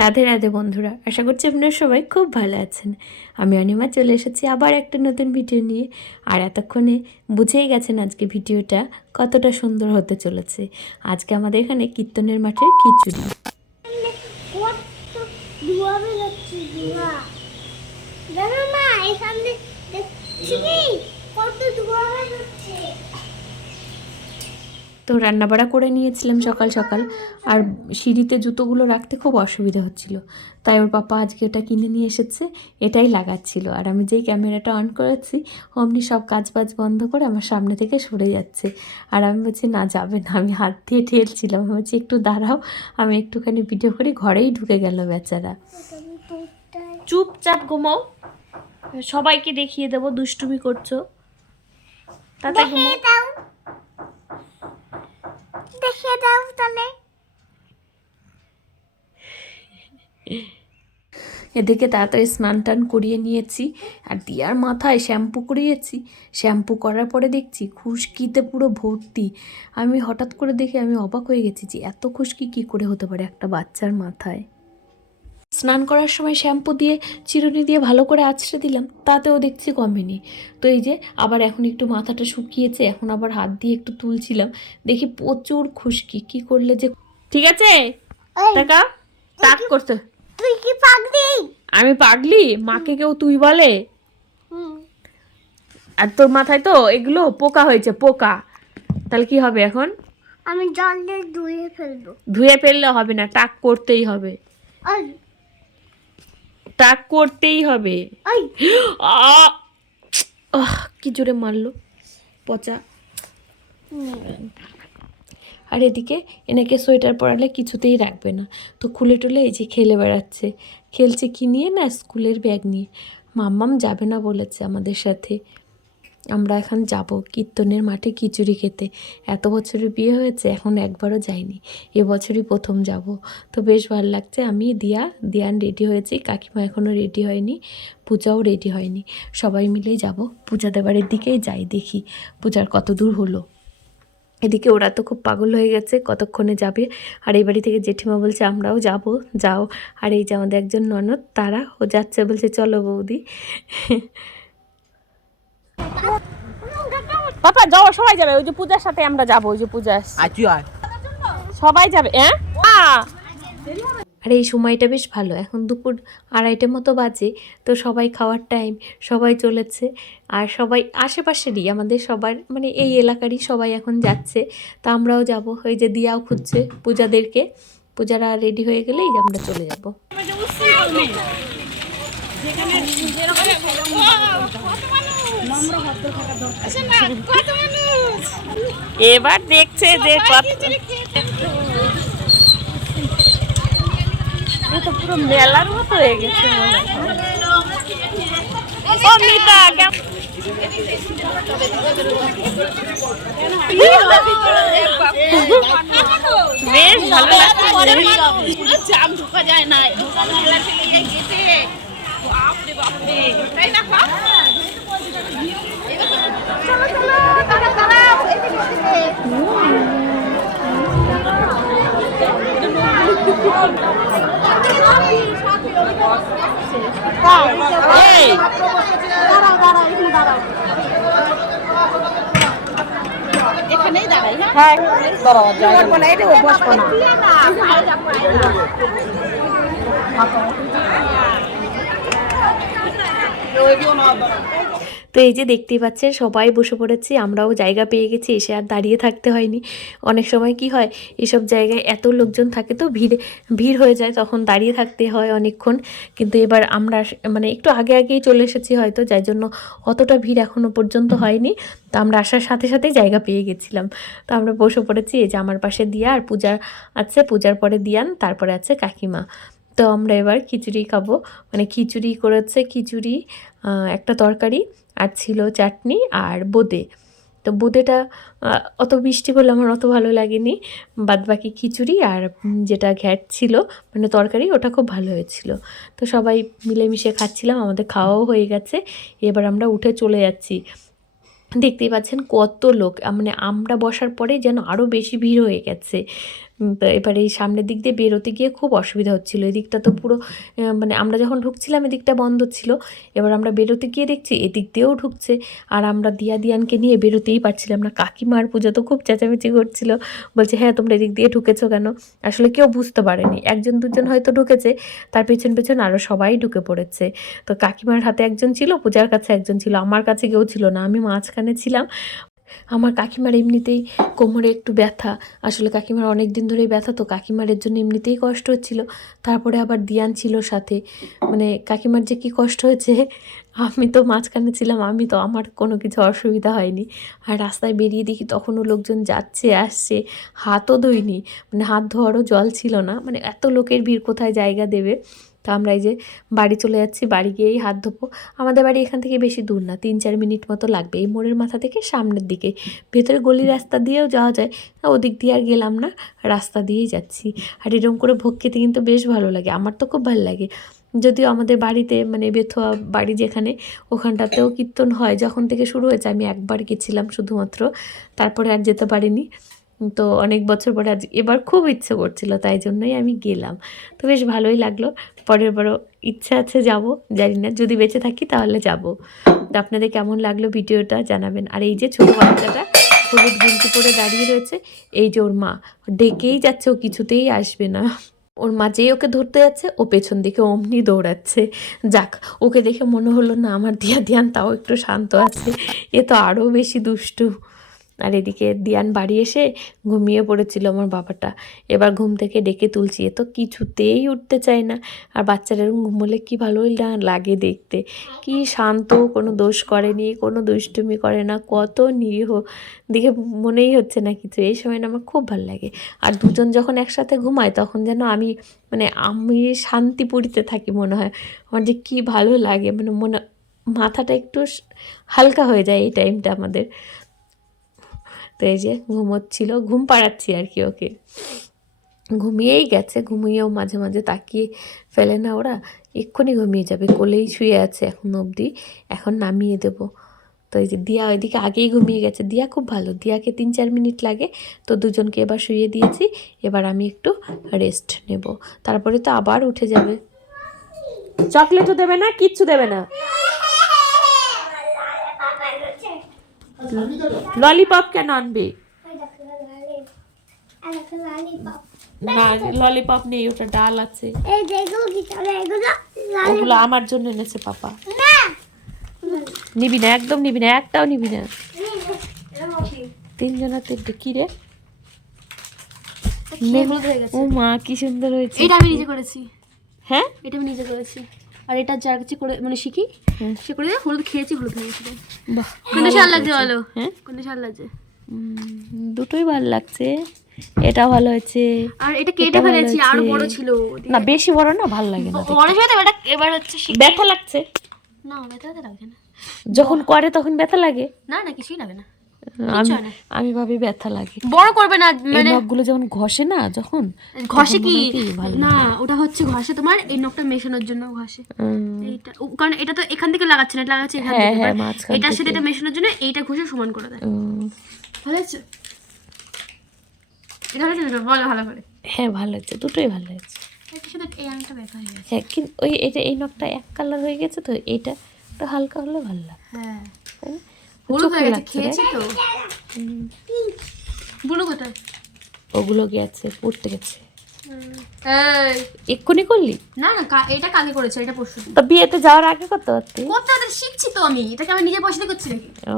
রাধে রাধে বন্ধুরা, আশা করছি আপনারা সবাই খুব ভালো আছেন। আমি অনিমা চলে এসেছি আবার একটা নতুন ভিডিও নিয়ে। আর এতক্ষণে বুঝেই গেছেন আজকে ভিডিওটা কতটা সুন্দর হতে চলেছে। আজকে আমাদের এখানে কীর্তনের মাঠের খিচুড়ি। তো রান্নাবাড়া করে নিয়েছিলাম সকাল সকাল, আর সিঁড়িতে জুতোগুলো রাখতে খুব অসুবিধা হচ্ছিল, তাই ওর পাপা আজকে ওটা কিনে নিয়ে এসেছে, এটাই লাগাচ্ছিল। আর আমি যেই ক্যামেরাটা অন করেছি অমনি সব কাজবাজ বন্ধ করে আমার সামনে থেকে সরে যাচ্ছে। আর আমি বলছি না, যাবে না, আমি হাত দিয়ে ঠেলছিলাম। আমি বলছি একটু দাঁড়াও, আমি একটুখানি ভিডিও করি। ঘরেই ঢুকে গেল বেচারা। চুপচাপ ঘুমাও, সবাইকে দেখিয়ে দেবো দুষ্টুমি করছো, তাতে ঘুমাও। এদিকে তাড়াতাড়ি স্নান টান করিয়ে নিয়েছি, আর দিয়ার মাথায় শ্যাম্পু করিয়েছি। শ্যাম্পু করার পরে দেখছি খুশকিতে পুরো ভর্তি। আমি হঠাৎ করে দেখে আমি অবাক হয়ে গেছি যে এত খুশকি কী করে হতে পারে একটা বাচ্চার মাথায়। স্নান করার সময় শ্যাম্পু দিয়ে চিরুনি দিয়ে ভালো করে আঁচড়ে দিলাম, তাতেও দেখছি কমেনি। তো এই যে আবার এখন একটু মাথাটা শুকিয়েছে, এখন আবার হাত দিয়ে একটু তুলছিলাম, দেখি প্রচুর খুশকি। কি করলে যে ঠিক আছে টাকা টাক করতে। তুই কি পাগলি? আমি পাগলি? মাকে কেউ তুই বলে? আর তোর মাথায় তো এগুলো পোকা হয়েছে, পোকা। তাহলে কি হবে এখন? আমি জল দিয়ে ধুয়ে ফেলবো। ধুয়ে ফেললে হবে না, টাক করতেই হবে, টাক করতেই হবে। কি জোরে মারলো, পচা। আর এদিকে এনেকে সোয়েটার পরালে কিছুতেই রাখবে না, তো খুলে টুলে এই যে খেলে বেড়াচ্ছে। খেলছে কি নিয়ে না, স্কুলের ব্যাগ নিয়ে। মাম্মাম যাবে না বলেছে আমাদের সাথে। আমরা এখন যাব কীর্তনের মাঠে খিচুড়ি খেতে। এত বছরের বিয়ে হয়েছে, এখন একবারও যাইনি, এবছরই প্রথম যাব। তো বেশ ভালো লাগছে। আমি দিয়ান রেডি হয়েছি, কাকিমা এখনও রেডি হয়নি, পূজাও রেডি হয়নি। সবাই মিলেই যাব, পূজা দেবারের দিকেই যাই, দেখি পূজার কত দূর হলো। এদিকে ওরা তো খুব পাগল হয়ে গেছে কতক্ষণে যাবে। আর এই বাড়ি থেকে জেঠিমা বলছে আমরাও যাব, যাও। আর এই যে আমাদের একজন ননদ, তারা ও যাচ্ছে, বলছে চলো বৌদি। পাপা যাও, সবাই যাবে, ওই যে পূজার সাথে আমরা যাবো, ওই যে পূজা সবাই যাবে। আর এই সময়টা বেশ ভালো, এখন দুপুর 2:30 মতো বাজে, তো সবাই খাওয়ার টাইম, সবাই চলেছে। আর সবাই আশেপাশেরই, আমাদের সবার মানে এই এলাকারই সবাই এখন যাচ্ছে, তা আমরাও যাব। ওই যে দিয়াও খুঁজছে পূজাদেরকে, পূজারা রেডি হয়ে গেলেই আমরা চলে যাব। এবার দেখছে যে তো পুরো মেলার মতো হয়ে গেছে মনে হয়। বেশ ভালো লাগছে। এখানেই দাঁড়াই। হ্যাঁ, বসবো না, এটা বসবো না। তো এই যে দেখতেই পাচ্ছেন সবাই বসে পড়েছি, আমরাও জায়গা পেয়ে গেছি, এসে আর দাঁড়িয়ে থাকতে হয়নি। অনেক সময় কি হয়, এসব জায়গায় এত লোকজন থাকে তো ভিড় হয়ে যায়, তখন দাঁড়িয়ে থাকতে হয় অনেকক্ষণ। কিন্তু এবার আমরা মানে একটু আগেই চলে এসেছি হয়তো, যার জন্য অতটা ভিড় এখনও পর্যন্ত হয়নি। তো আমরা আসার সাথে সাথেই জায়গা পেয়ে গেছিলাম, তো আমরা বসে পড়েছি। এই যে আমার পাশে দিয়া, আর পূজা আছে, পূজার পরে দিয়ান, তারপরে আছে কাকিমা। তো আমরা এবার খিচুড়ি খাবো, মানে খিচুড়ি করেছে, খিচুড়ি, একটা তরকারি, আর ছিল চাটনি আর বোঁদে। তো বোঁদেটা অত মিষ্টি বলে আমার অত ভালো লাগেনি, বাদবাকি খিচুড়ি আর যেটা ঘ্যাট ছিল মানে তরকারি, ওটা খুব ভালো হয়েছিল। তো সবাই মিলেমিশে খাচ্ছিলাম, আমাদের খাওয়াও হয়ে গেছে। এবার আমরা উঠে চলে যাচ্ছি। দেখতেই পাচ্ছেন কত লোক, মানে আমরা বসার পরে যেন আরও বেশি ভিড় হয়ে গেছে। তো এবারে এই সামনের দিক দিয়ে বেরোতে গিয়ে খুব অসুবিধা হচ্ছিলো। এদিকটা তো পুরো মানে আমরা যখন ঢুকছিলাম এদিকটা বন্ধ ছিল, এবার আমরা বেরোতে গিয়ে দেখছি এদিক দিয়েও ঢুকছে, আর আমরা দিয়ানকে নিয়ে বেরোতেই পারছিলাম না। কাকিমার পুজো তো খুব চেঁচামেচি করছিল, বলছে হ্যাঁ তোমরা এদিক দিয়ে ঢুকেছো কেন। আসলে কেউ বুঝতে পারেনি, একজন দুজন হয়তো ঢুকেছে, তার পেছন পেছন আরও সবাই ঢুকে পড়েছে। তো কাকিমার হাতে একজন ছিল, পূজার কাছে একজন ছিল, আমার কাছে কেউ ছিল না, আমি মাঝখানে ছিলাম। আমার কাকিমার এমনিতেই কোমরে একটু ব্যথা, আসলে কাকিমার অনেক দিন ধরেই ব্যথা, তো কাকিমার এর জন্য এমনিতেই কষ্ট হচ্ছিল, তারপরে আবার দিয়ান ছিল সাথে, মানে কাকিমার যে কী কষ্ট হয়েছে। আমি তো মাঝখানে ছিলাম, আমার কোনো কিছু অসুবিধা হয়নি। আর রাস্তায় বেরিয়ে দেখি তখনও লোকজন যাচ্ছে আসছে, হাতও ধুইনি, মানে হাত ধোয়ারও জল ছিল না, মানে এত লোকের ভিড় কোথায় জায়গা দেবে। তো আমরা এই যে বাড়ি চলে যাচ্ছি, বাড়ি গিয়েই হাত ধোবো। আমাদের বাড়ি এখান থেকে বেশি দূর না, 3-4 মিনিট মতো লাগবে, এই মোড়ের মাথা থেকে সামনের দিকে। ভেতরে গলি রাস্তা দিয়েও যাওয়া যায়, ওদিক দিয়ে আর গেলাম না, রাস্তা দিয়েই যাচ্ছি। আর এরকম করে ভোগ খেতে কিন্তু বেশ ভালো লাগে, আমার তো খুব ভালো লাগে। যদিও আমাদের বাড়িতে মানে বেথুয়া বাড়ি যেখানে, ওখানটাতেও কীর্তন হয়, যখন থেকে শুরু হয়েছে আমি একবার গেছিলাম শুধুমাত্র, তারপরে আর যেতে পারিনি। তো অনেক বছর পরে আজ এবার খুব ইচ্ছে করছিল, তাই জন্যই আমি গেলাম। তো বেশ ভালোই লাগলো, পরের বারও ইচ্ছা আছে যাব, জানি না যদি বেঁচে থাকি তাহলে যাব। তো আপনাদের কেমন লাগলো ভিডিওটা জানাবেন। আর এই যে ছোটো বাচ্চাটা হলুদ গেঞ্জি পরে দাঁড়িয়ে রয়েছে, এই যে ওর মা ডেকেই যাচ্ছে, ও কিছুতেই আসবে না। ওর মা যেই ওকে ধরতে যাচ্ছে ও পেছন দিকে অমনি দৌড়াচ্ছে। যাক, ওকে দেখে মনে হলো না আমার দিয়ান তাও একটু শান্ত আছে, এ তো আরও বেশি দুষ্টু। আর এদিকে দিয়ান বাড়ি এসে ঘুমিয়ে পড়েছিল আমার বাবাটা, এবার ঘুম থেকে ডেকে তুলছি, এ তো কিছুতেই উঠতে চায় না। আর বাচ্চারা এরকম ঘুমোলে কী ভালোই লাগে দেখতে, কি শান্ত, কোনো দোষ করেনি, কোনো দুষ্টুমি করে না, কত নিরীহ, দেখে মনেই হচ্ছে না কিছু। এই সময় না আমার খুব ভালো লাগে। আর দুজন যখন একসাথে ঘুমায় তখন যেন আমি শান্তিপুরীতে থাকি মনে হয়, আমার যে কী ভালো লাগে, মাথাটা একটু হালকা হয়ে যায় এই টাইমটা আমাদের। তো এই যে ঘুমোচ্ছিল, ঘুম পাড়াচ্ছি আর কি ওকে, ঘুমিয়েই গেছে, ঘুমিয়েও মাঝে মাঝে তাকিয়ে ফেলে না ওরা, এক্ষুনি ঘুমিয়ে যাবে, কোলেই শুয়ে আছে এখন অবধি, এখন নামিয়ে দেবো। তো এই যে দিয়া ওইদিকে আগেই ঘুমিয়ে গেছে, দিয়া খুব ভালো, দিয়াকে 3-4 মিনিট লাগে, তো দুজনকে এবার শুয়ে দিয়েছি, এবার আমি একটু রেস্ট নেব, তারপরে তো আবার উঠে যাবে। চকলেটও দেবে না, কিচ্ছু দেবে না, ললিপপ কেন আনবে? না ললিপপ নেই, ওটা ডাল আছে, ওগুলো আমার জন্য এনেছে পাপা। নিবি না, একদম নিবি না, একটাও নিবি না। 3 জনের 3টে কি রে? ও মা কি সুন্দর হয়েছে, এটা আমি নিজে করেছি। হ্যাঁ এটা আমি নিজে করেছি, আর এটা যার কাছে করে শিখি সে করে হলুদ খেয়েছি, হলুদ হয়ে গেছে। বাহ, কোনটা স্বাদ লাগছে বলো? হ্যাঁ কোনটা স্বাদ লাগছে? দুটোই ভালো লাগছে, এটা ভালো হয়েছে, আর এটা কেটে ফেলেছি, আরো বড় ছিল না, বেশি বড় না, ভালো লাগে না, বড় ছিল। এটা এবার হচ্ছে ব্যথা লাগছে না, ব্যথা লাগে না, যখন করে তখন ব্যথা লাগে না, না কিছুই লাগে না। আমি ভাবি ব্যথা লাগে, বড় করবে না, মানে নখগুলো যখন ঘষে না, যখন ঘষে কি না, ওটা হচ্ছে ঘষে তোমার এই নখটা মেশানোর জন্য ঘষে এইটা, কারণ এটা তো এখান থেকে লাগাচ্ছে না, এটা লাগাচ্ছে এখান থেকে, এটার সাথে এটা মেশানোর জন্য এইটা ঘষে সমান করে দেয়। ভালো হচ্ছে, এটা ভালো ভালো করে, হ্যাঁ ভালো হচ্ছে, দুটোই ভালো হয়েছে। হ্যাঁ কিন্তু এটা এই নখটা এক কালার হয়ে গেছে, তো এইটা একটু হালকা হলে ভালো লাগে। হ্যাঁ খেয়েছি তো, বুলু কোথায়? ওগুলো গেছে পড়তে গেছে। এক্ষুনি করলি? না না, এটা কালকে করেছে, এটা পরশু। তো বিয়েতে যাওয়ার আগে করতে পারতি। শিখছি তো আমি, এটাকে আমি নিজে পছন্দ করছি নাকি? ও